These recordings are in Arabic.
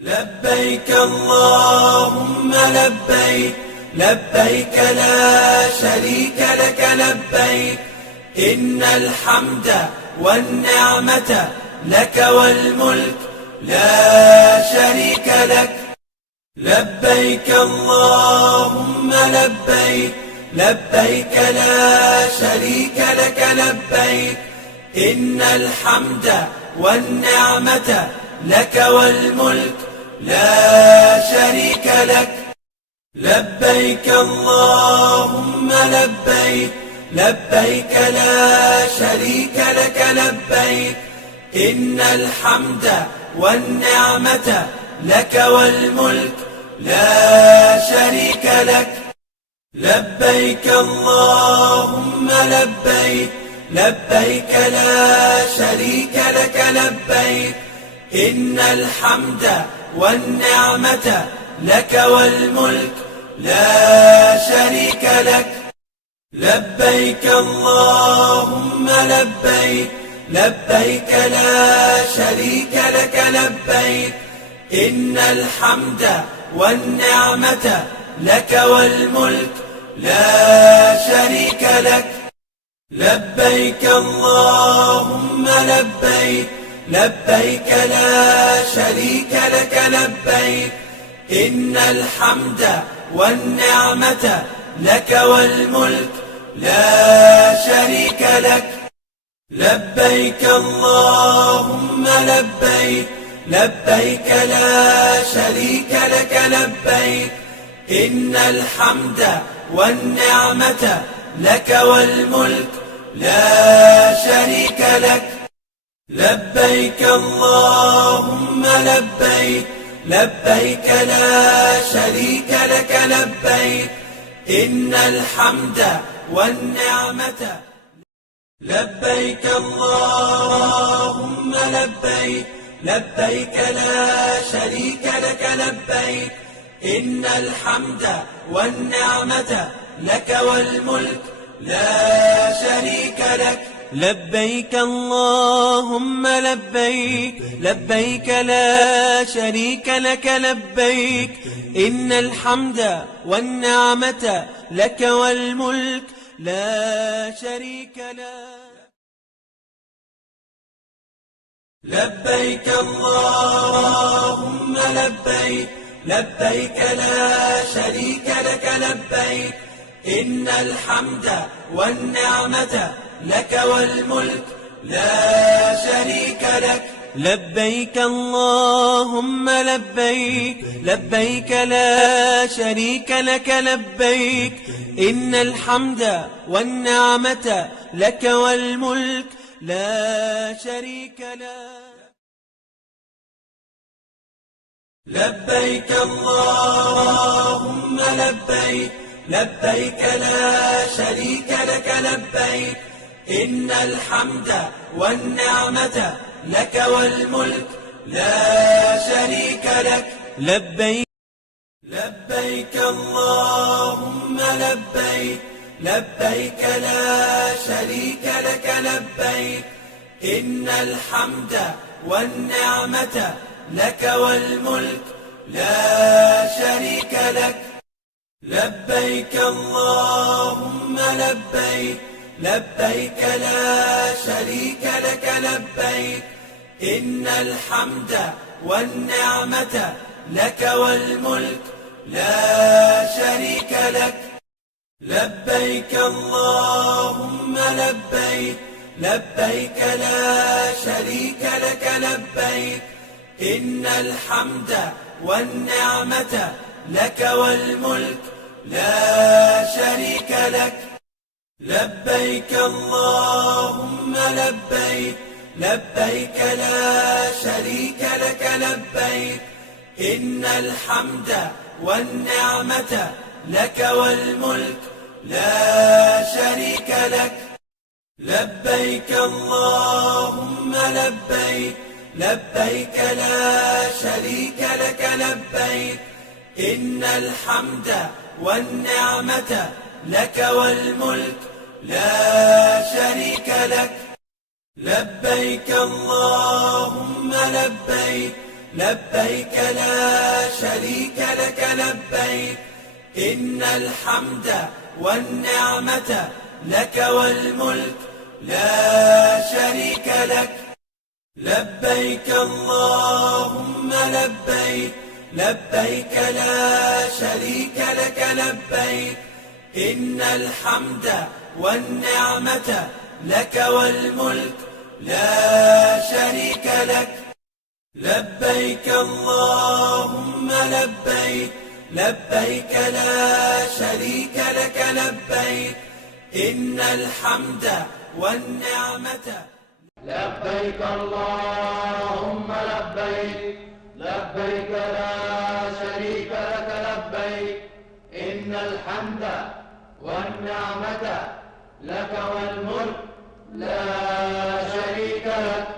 لبيك اللهم لبيك، لبيك لا شريك لك لبيك، إن الحمد والنعمة لك والملك لا شريك لك. لبيك اللهم لبيك، لبيك لا شريك لك لبيك، إن الحمد والنعمة لك والملك لا شريك لك. لبيك اللهم لبيك، لبيك لا شريك لك لبيك، إن الحمد والنعمة لك والملك لا شريك لك. لبيك اللهم لبيك، لبيك لا شريك لك لبيك، إن الحمد والنعمة لك والملك لا شريك لك. لبيك اللهم لبيك، لبيك لا شريك لك لبيك، إن الحمد والنعمة لك والملك لا شريك لك. لبيك اللهم لبيك، لبيك لا شريك لك لبيك، إن الحمد والنعمة لك والملك لا شريك لك. لبيك اللهم لبيك، لبيك لا شريك لك لبيك، إن الحمد والنعمة لك والملك لا شريك لك. لبيك اللهم لبيك، لبيك لا شريك لك لبيك، إن الحمد والنعمة. لبيك اللهم لبيك، لبيك لا شريك لك لبيك، إن الحمد والنعمة لك والملك لا شريك لك. لبيك اللهم لبيك، لبيك لا شريك لك لبيك، إن الحمد والنعمة لك والملك لا شريك لك. لبيك اللهم لبيك، لبيك لا شريك لك لبيك، إن الحمد والنعمة لك والملك لا شريك لك. لبيك اللهم لبيك، لبيك لا شريك لك لبيك، إن الحمد والنعمة لك والملك لا شريك لك. لبيك اللهم لبيك، لبيك لا شريك لك لبيك، إن الحمد والنعمة لك والملك لا شريك لك. لبيك لبيك اللهم لبيك، لبيك لا شريك لك لبيك، إن الحمد والنعمة لك والملك لا شريك لك. لبيك اللهم لبيك، لبيك لا شريك لك لبيك، إن الحمد والنعمة لك والملك لا شريك لك. لبيك اللهم لبيك، لبيك لا شريك لك لبيك، إن الحمد والنعمة لك والملك لا شريك لك. لبيك اللهم لبيك، لبيك لا شريك لك لبيك، إن الحمد والنعمة لك والملك لا شريك لك. لبيك اللهم لبيك، لبيك لا شريك لك لبيك، إن الحمد والنعمة لك والملك لا شريك لك. لبيك اللهم لبيك، لبيك لا شريك لك لبيك إن الحمد والنعمة لك والملك لا شريك لك لبيك اللهم لبيك لبيك لا شريك لك لبيك إن الحمد والنعمة لك والملك لا شريك لك لبيك اللهم لبيك لبيك لا شريك لك لبيك إن الحمد والنعمة لبيك اللهم لبيك لبيك لا شريك لك لبيك إن الحمد والنعمة لك والملك لا شريك لك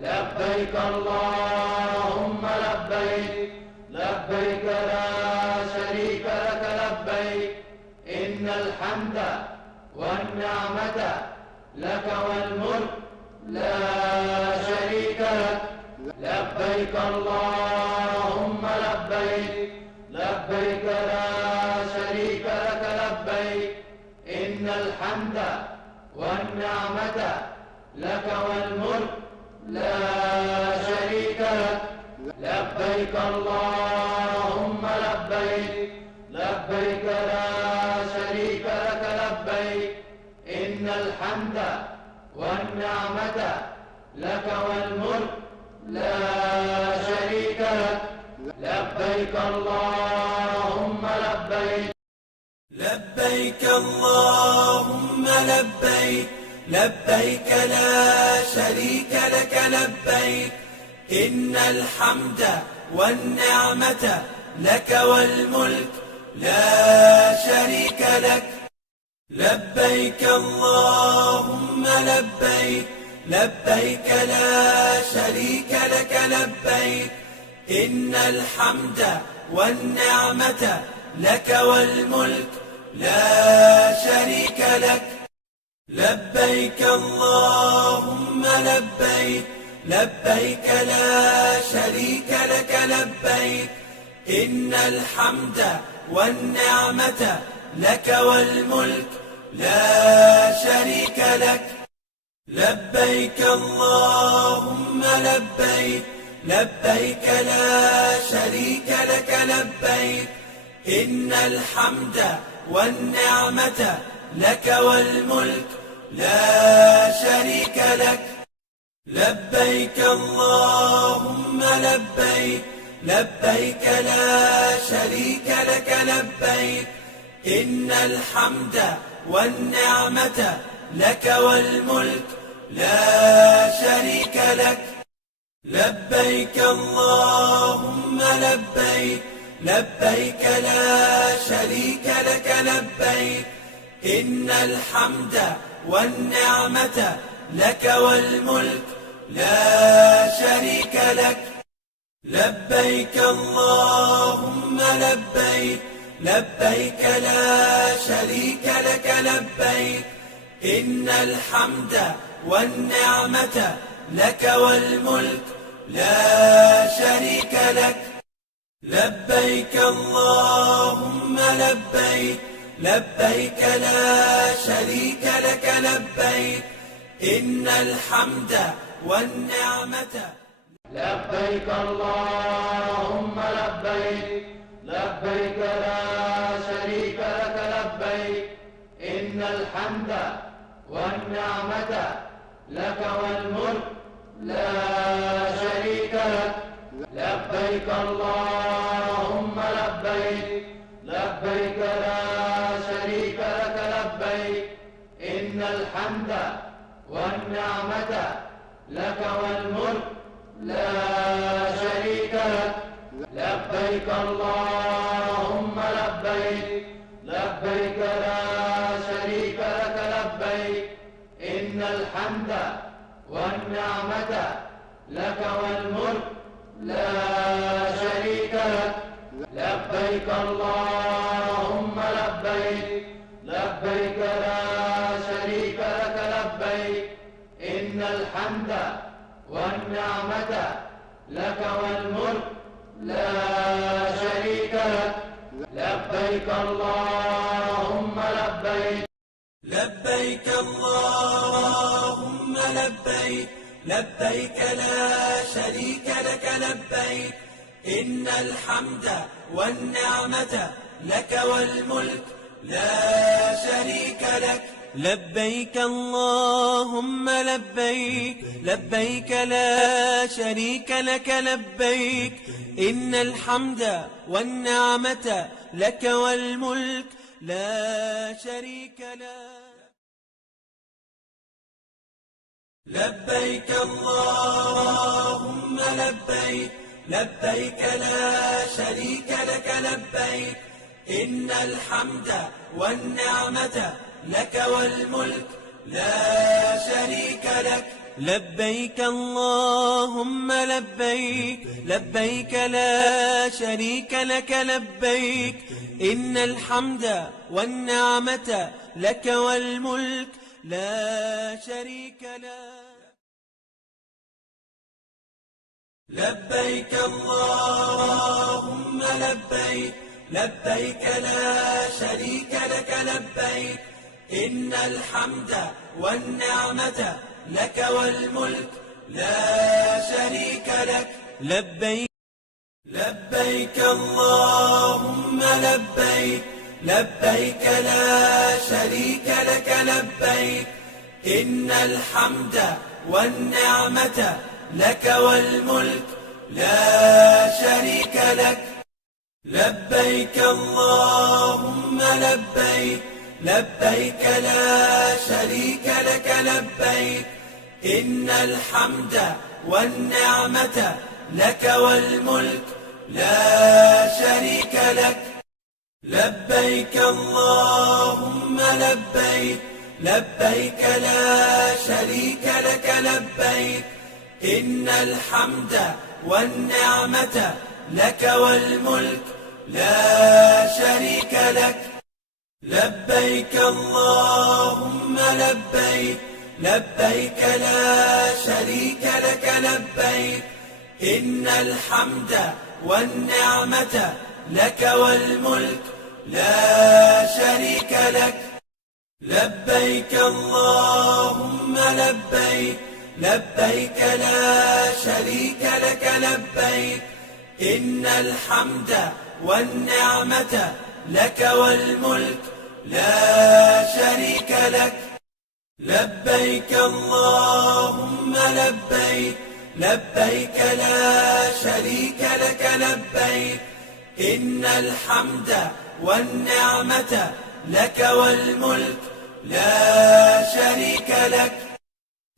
لبيك اللهم لبيك لبيك لا شريك لك لبيك إن الحمد والنعمة لك والملك لا شريك لك لبيك اللهم لبيك لبيك لا شريك لك لبيك إن الحمد والنعمة لك والملك لا شريك لك لبيك اللهم لبيك لبيك لا شريك لك لبيك إن الحمد والنعمة لك والملك لا شريك لك لبيك اللهم لبيك لبيك اللهم لبيك لبيك لا شريك لك لبيك إن الحمد والنعمة لك والملك لا شريك لك لبيك اللهم لبيك لبيك لا شريك لك لبيك إن الحمد والنعمة لك والملك لا شريك لك لبيك اللهم لبيك لبيك لا شريك لك لبيك إن الحمد والنعمة لك والملك لا شريك لك لبيك اللهم لبيك لبيك لا شريك لك لبيك إن الحمد والنعمة لك والملك لا شريك لك لبيك اللهم لبيك لبيك لا شريك لك لبيك إن الحمد والنعمة لك والملك لا شريك لك لبيك اللهم لبيك لبيك لا شريك لك لبيك إن الحمد والنعمة لك والملك لا شريك لك لبيك اللهم لبيك لبيك لا شريك لك لبيك إن الحمد والنعمة لك والملك لا شريك لك لبيك اللهم لبيك لبيك لا شريك لك لبيك إن الحمد والنعمة لبيك اللهم لبيك لبيك لا شريك لك لبيك إن الحمد والنعمة لك والملك لا شريك لك لبيك اللهم لبيك لبيك لا شريك لك لبيك إن الحمد والنعمة لك والملك لا شريك لك لبيك اللهم لبيك لبيك لا شريك لك لبيك إن الحمد والنعمة لك والملك لا شريك لك لبيك اللهم لبيك لبيك لا شريك لك لبيك إن الحمد والنعمة لك والملك لا شريك لك. لبيك اللهم لبيك. لبيك اللهم لبيك لبيك لا شريك لك لبيك إن الحمد والنعمة لك والملك لا شريك لك. لبيك اللهم لبيك لبيك لا شريك لك لبيك إن الحمد والنعمة لك والملك لا شريك لك. لبيك اللهم لبيك لبيك لا شريك لك لبيك إن الحمد والنعمة لك والملك لا شريك لك. لبيك اللهم لبيك لبيك لا شريك لك لبيك إن الحمد والنعمة لك والملك لا شريك لك. لبيك اللهم لبيك لبيك لا شريك لك لبيك إن الحمد والنعمة لك والملك لا شريك لك. لبيك لبيك اللهم لبيك لبيك لا شريك لك لبيك إن الحمد والنعمة لك والملك لا شريك لك. لبيك اللهم لبيك لبيك لا شريك لك لبيك إن الحمد والنعمة لك والملك لا شريك لك. لبيك اللهم لبيك لبيك لا شريك لك لبيك إن الحمد والنعمة لك والملك لا شريك لك. لبيك اللهم لبيك لبيك لا شريك لك لبيك إن الحمد والنعمة لك والملك لا شريك لك. لبيك اللهم لبيك لبيك لا شريك لك لبيك إن الحمد والنعمة لك والملك لا شريك لك. لبيك اللهم لبيك لبيك لا شريك لك لبيك إن الحمد والنعمة لك والملك لا شريك لك.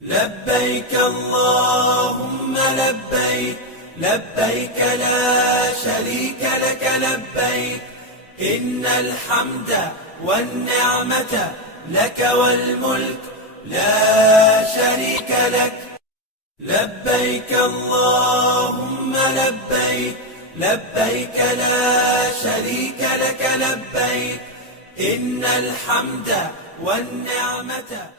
لبيك اللهم لبيك لبيك لا شريك لك لبيك إن الحمد والنعمة لك والملك لا شريك لك. لبيك اللهم لبيك لبيك لا شريك لك لبيك إن الحمد والنعمة